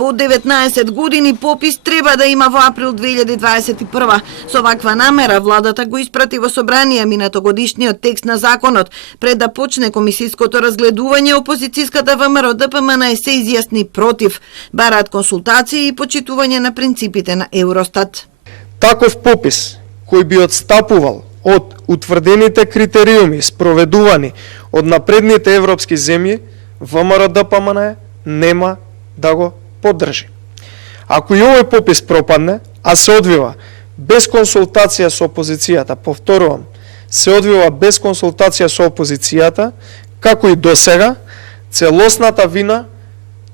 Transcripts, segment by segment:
По 19 години попис треба да има во април 2021. Со ваква намера владата го испрати во собрание минатогодишниот текст на законот. Пред да почне комисиското разгледување, опозицијската ВМРО ДПМН се изјасни против. Бараат консултации и почитување на принципите на Евростат. Таков попис кој би отстапувал од утврдените критериуми спроведувани од напредните европски земји, ВМРО ДПМН нема да го поддржи. Ако и овој попис пропадне, а се одвива без консултација со опозицијата, повторувам, се одвива без консултација со опозицијата, како и досега, целосната вина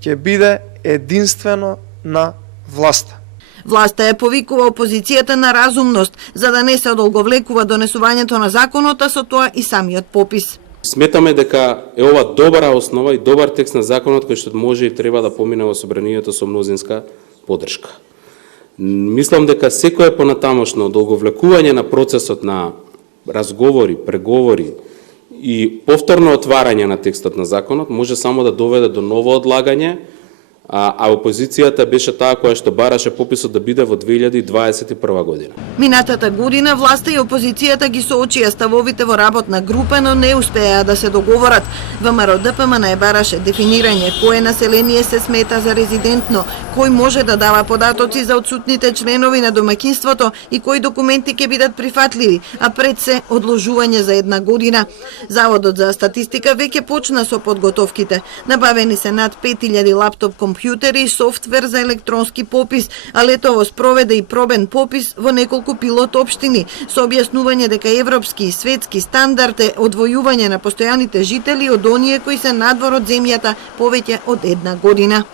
ќе биде единствено на власта. Власта ја повикува опозицијата на разумност, за да не се одолговлекува донесувањето на законот, а со тоа и самиот попис. Сметаме дека е ова добра основа и добар текст на законот кој што може и треба да помине во собранието со мнозинска поддршка. Мислам дека секое понатамошно одолговлекување на процесот на разговори, преговори и повторно отварање на текстот на законот може само да доведе до ново одлагање, а опозицијата беше таа која што бараше пописот да биде во 2021 година. Минатата година власта и опозицијата ги соочија ставовите во работна група, но не успеа да се договорат. ВМРО ДПМН бараше дефинирање кое население се смета за резидентно, кој може да дава податоци за отсутните членови на домаќинството и кои документи ќе бидат прифатливи, а пред се одложување за една година. Заводот за статистика веќе почна со подготовките. Набавени се над 5000 лаптоп компјутери и софтвер за електронски попис, а летово спроведе и пробен попис во неколку пилот општини, со објаснување дека европски и светски стандард е одвојување на постојаните жители од оние кои се надвор од земјата повеќе од една година.